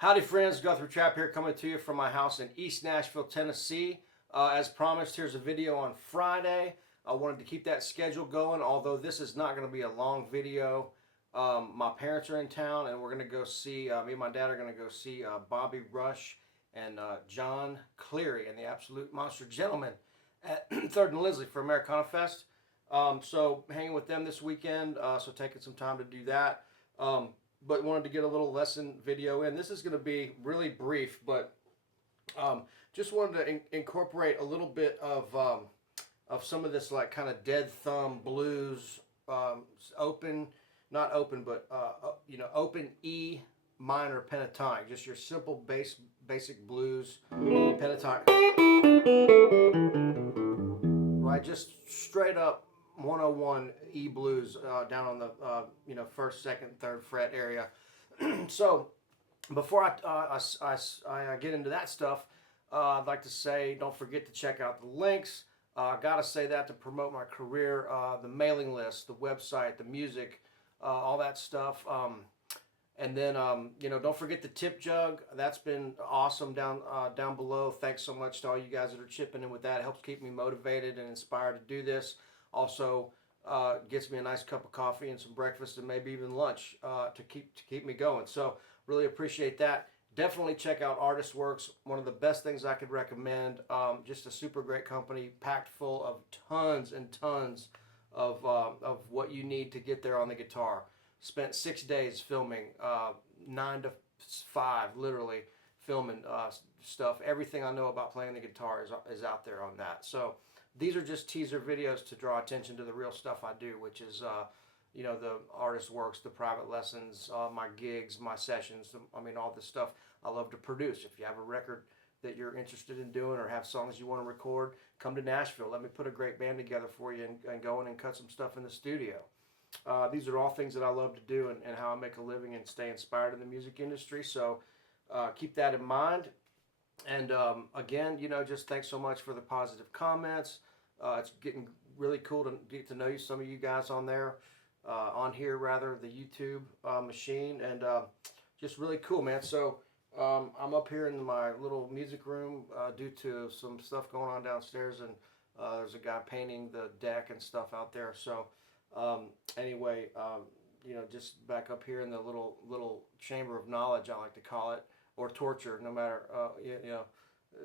Howdy friends, Guthrie Trapp here coming to you from my house in East Nashville, Tennessee. As promised, here's a video on Friday. I wanted to keep that schedule going, although this is not going to be a long video. My parents are in town and we're going to go see, me and my dad are going to go see Bobby Rush and John Cleary and the Absolute Monster Gentlemen at 3rd and Lindsley for Americana Fest. So hanging with them this weekend, so taking some time to do that. But wanted to get a little lesson video in. This is going to be really brief, but just wanted to incorporate a little bit of some of this like kind of dead thumb blues, open, not open, but open E minor pentatonic, just your simple basic blues pentatonic, right? Just straight up 101 E blues down on the first, second, third fret area. So before I get into that stuff, I'd like to say don't forget to check out the links. Gotta say that to promote my career, the mailing list, the website, the music, all that stuff. And then don't forget the tip jug. That's been awesome down below. Thanks so much to all you guys that are chipping in with that. It helps keep me motivated and inspired to do this. Also gets me a nice cup of coffee and some breakfast and maybe even lunch to keep me going. So really appreciate that. Definitely check out Artist Works, one of the best things I could recommend. Just a super great company, packed full of tons and tons of what you need to get there on the guitar. Spent 6 days filming, 9 to 5 literally filming stuff. Everything I know about playing the guitar is out there on that. So these are just teaser videos to draw attention to the real stuff I do, which is the Artist Works, the private lessons, my gigs, my sessions. All this stuff I love to produce. If you have a record that you're interested in doing or have songs you want to record, come to Nashville. Let me put a great band together for you and go in and cut some stuff in the studio. These are all things that I love to do and how I make a living and stay inspired in the music industry. So keep that in mind. And again, just thanks so much for the positive comments. It's getting really cool to get to know some of you guys on there, on here rather, the YouTube machine, and just really cool, man. So I'm up here in my little music room due to some stuff going on downstairs, and there's a guy painting the deck and stuff out there. So anyway, just back up here in the little chamber of knowledge, I like to call it, or torture, no matter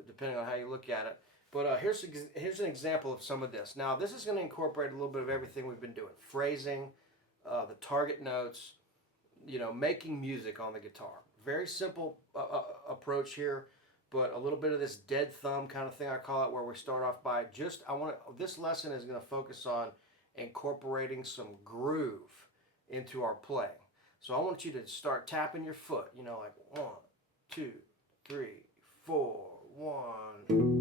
depending on how you look at it. But here's an example of some of this. Now this is going to incorporate a little bit of everything we've been doing: phrasing, the target notes, making music on the guitar. Very simple approach here, but a little bit of this dead thumb kind of thing, I call it, where we start off by this lesson is going to focus on incorporating some groove into our playing. So I want you to start tapping your foot, like 1, 2, 3, 4, 1.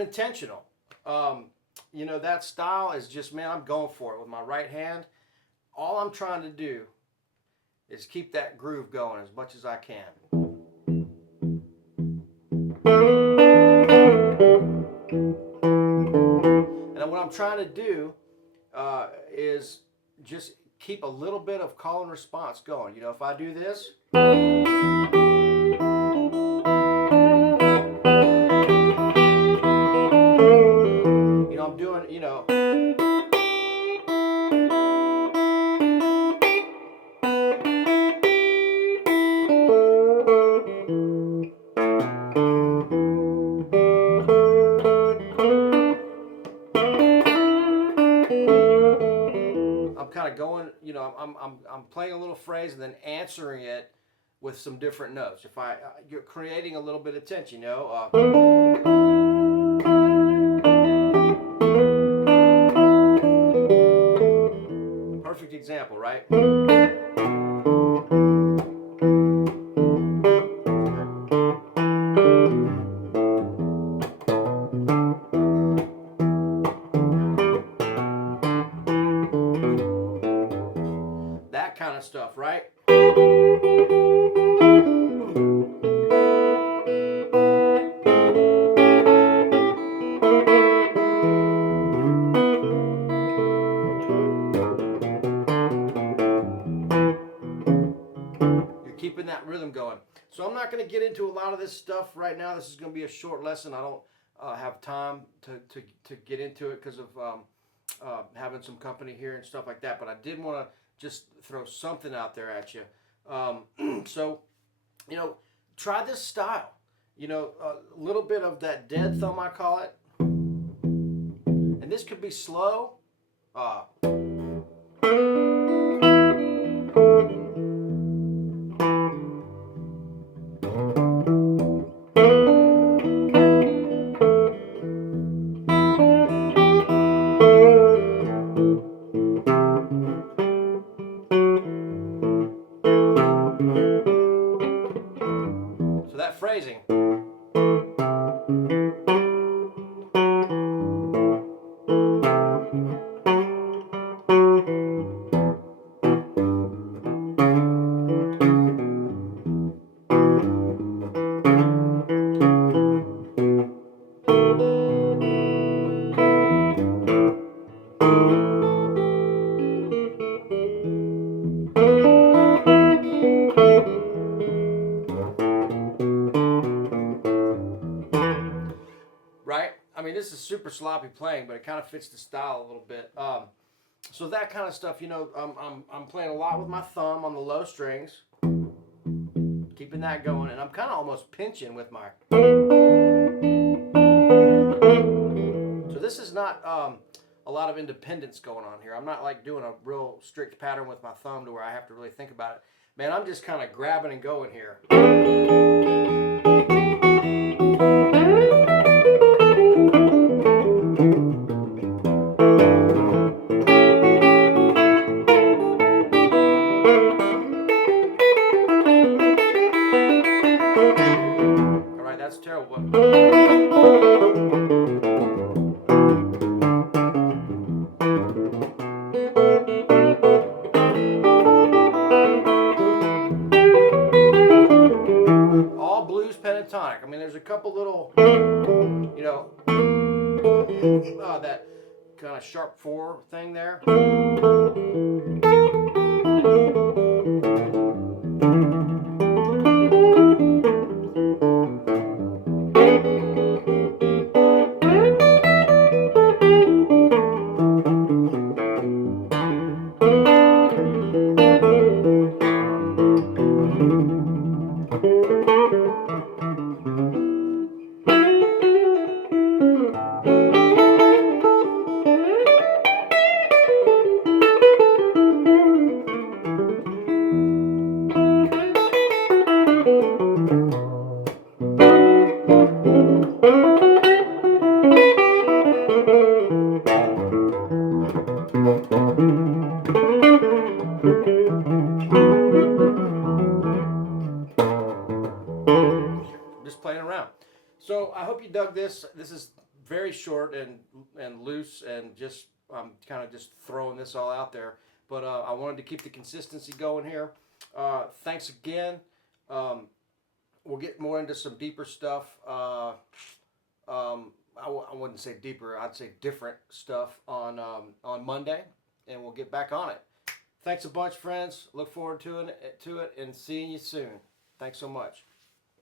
of intentional. You know, that style is just, man, I'm going for it with my right hand. All I'm trying to do is keep that groove going as much as I can. And what I'm trying to do is just keep a little bit of call and response going. You know, if I do this, you know, I'm doing, you know, I'm kind of going, you know, I'm playing a little phrase and then answering it with some different notes. If you're creating a little bit of tension, you know. Perfect example, right? That kind of stuff, right? You're keeping that rhythm going. So I'm not going to get into a lot of this stuff right now. This is going to be a short lesson. I don't have time to get into it because of having some company here and stuff like that. But I did want to just throw something out there at you. So, you know, try this style. You know, a little bit of that dead thumb, I call it. And this could be slow. So that phrasing. Right? I mean, this is super sloppy playing, but it kind of fits the style a little bit. So that kind of stuff, you know, I'm playing a lot with my thumb on the low strings, keeping that going, and I'm kind of almost pinching with my. So this is not a lot of independence going on here. I'm not like doing a real strict pattern with my thumb to where I have to really think about it. Man, I'm just kind of grabbing and going here. All right, that's terrible. All blues pentatonic. I mean, there's a couple little, you know, that kind of sharp 4 thing there. Just playing around. So I hope you dug this. This is very short and loose, and just I'm kind of just throwing this all out there. But I wanted to keep the consistency going here. Thanks again. We'll get more into some deeper stuff. I wouldn't say deeper. I'd say different stuff on Monday, and we'll get back on it. Thanks a bunch, friends. Look forward to it and seeing you soon. Thanks so much.